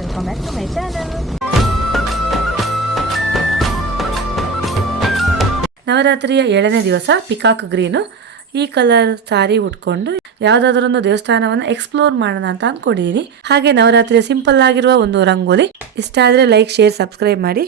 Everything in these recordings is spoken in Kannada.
Welcome back to my channel. ನವರಾತ್ರಿಯ 7ನೇ ದಿವಸ ಪಿಕಾಕ್ ಗ್ರೀನು ಈ ಕಲರ್ ಸಾರಿ ಉಟ್ಕೊಂಡು ಯಾವುದಾದ್ರೊಂದು ದೇವಸ್ಥಾನವನ್ನು ಎಕ್ಸ್ಪ್ಲೋರ್ ಮಾಡೋಣ ಅಂತ ಅಂದ್ಕೊಂಡಿದ್ದೀನಿ. ಹಾಗೆ ನವರಾತ್ರಿಯ ಸಿಂಪಲ್ ಆಗಿರುವ ಒಂದು ರಂಗೋಲಿ. ಇಷ್ಟ ಆದರೆ ಲೈಕ್, ಶೇರ್, ಸಬ್ಸ್ಕ್ರೈಬ್ ಮಾಡಿ.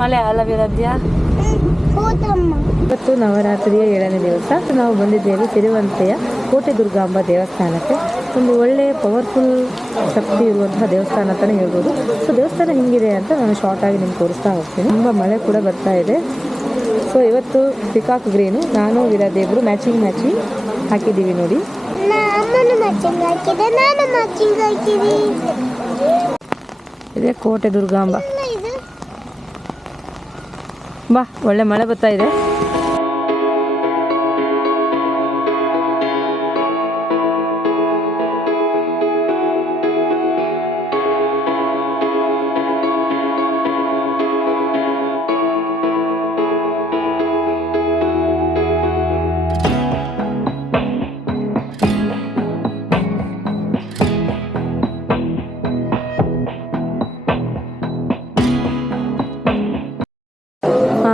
ಮಳೆ ಅಲವಿರದ್ಯಾ. ಇವತ್ತು ನವರಾತ್ರಿಯ 7ನೇ ದಿವಸ ನಾವು ಬಂದಿದ್ದೇವೆ ಸಿರಿವಂತೆಯ ಕೋಟೆ ದುರ್ಗಾಂಬ ದೇವಸ್ಥಾನಕ್ಕೆ. ಒಂದು ಒಳ್ಳೆಯ ಪವರ್ಫುಲ್ ಶಕ್ತಿ ಇರುವಂತಹ ದೇವಸ್ಥಾನ ಅಂತಲೇ ಹೇಳ್ಬೋದು. ಸೊ ದೇವಸ್ಥಾನ ಹಿಂಗಿದೆ ಅಂತ ನಾನು ಶಾರ್ಟ್ ಆಗಿ ನಿಮ್ಗೆ ತೋರಿಸ್ತಾ ಹೋಗ್ತೀನಿ. ತುಂಬ ಮಳೆ ಕೂಡ ಬರ್ತಾ ಇದೆ. ಸೊ ಇವತ್ತು ಪಿಕಾಕ್ ಗ್ರೀನು ನಾನು ವೀರದೇವರು ಮ್ಯಾಚಿಂಗ್ ಹಾಕಿದ್ದೀವಿ ನೋಡಿ. ಇದೇ ಕೋಟೆ ದುರ್ಗಾಂಬ. ಬಾ, ಒಳ್ಳೆ ಮಳೆ ಬರ್ತಾ ಇದೆ.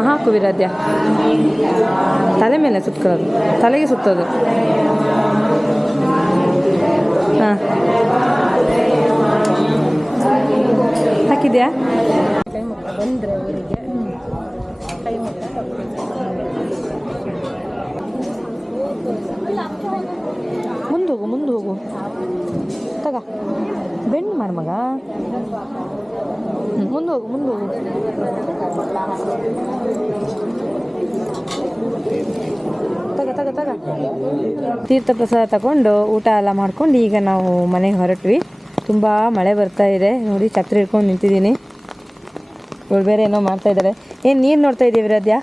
ಹಾಕು ವಿರಾಧ್ಯ. ತಲೆ ಮೇಲೆ ಸುತ್ಕೊಳ್ಳೋದು, ತಲೆಗೆ ಸುತ್ತೋದು. ಹಾಂ, ಹಾಕಿದ್ಯಾ? ಬಂದರೆ ಊರಿಗೆ ಮುಂದೆ ಹೋಗು ತಗ. ಬೆಂಡ್ ಮಾಡು ಮಗ. ಮುಂದೆ ಹೋಗು. ತಗ ತೀರ್ಥ ಪ್ರಸಾದ ತಗೊಂಡು ಊಟ ಎಲ್ಲ ಮಾಡ್ಕೊಂಡು ಈಗ ನಾವು ಮನೆಗೆ ಹೊರಟ್ವಿ. ತುಂಬ ಮಳೆ ಬರ್ತಾ ಇದೆ ನೋಡಿ, ಛತ್ರಿ ಹಿಡ್ಕೊಂಡು ನಿಂತಿದ್ದೀನಿ. ಇವಳು ಬೇರೆ ಏನೋ ಮಾಡ್ತಾ ಇದ್ದಾರೆ. ಏನು ನೀರು ನೋಡ್ತಾ ಇದ್ದೀವಿ ವಿರಾಧ್ಯ?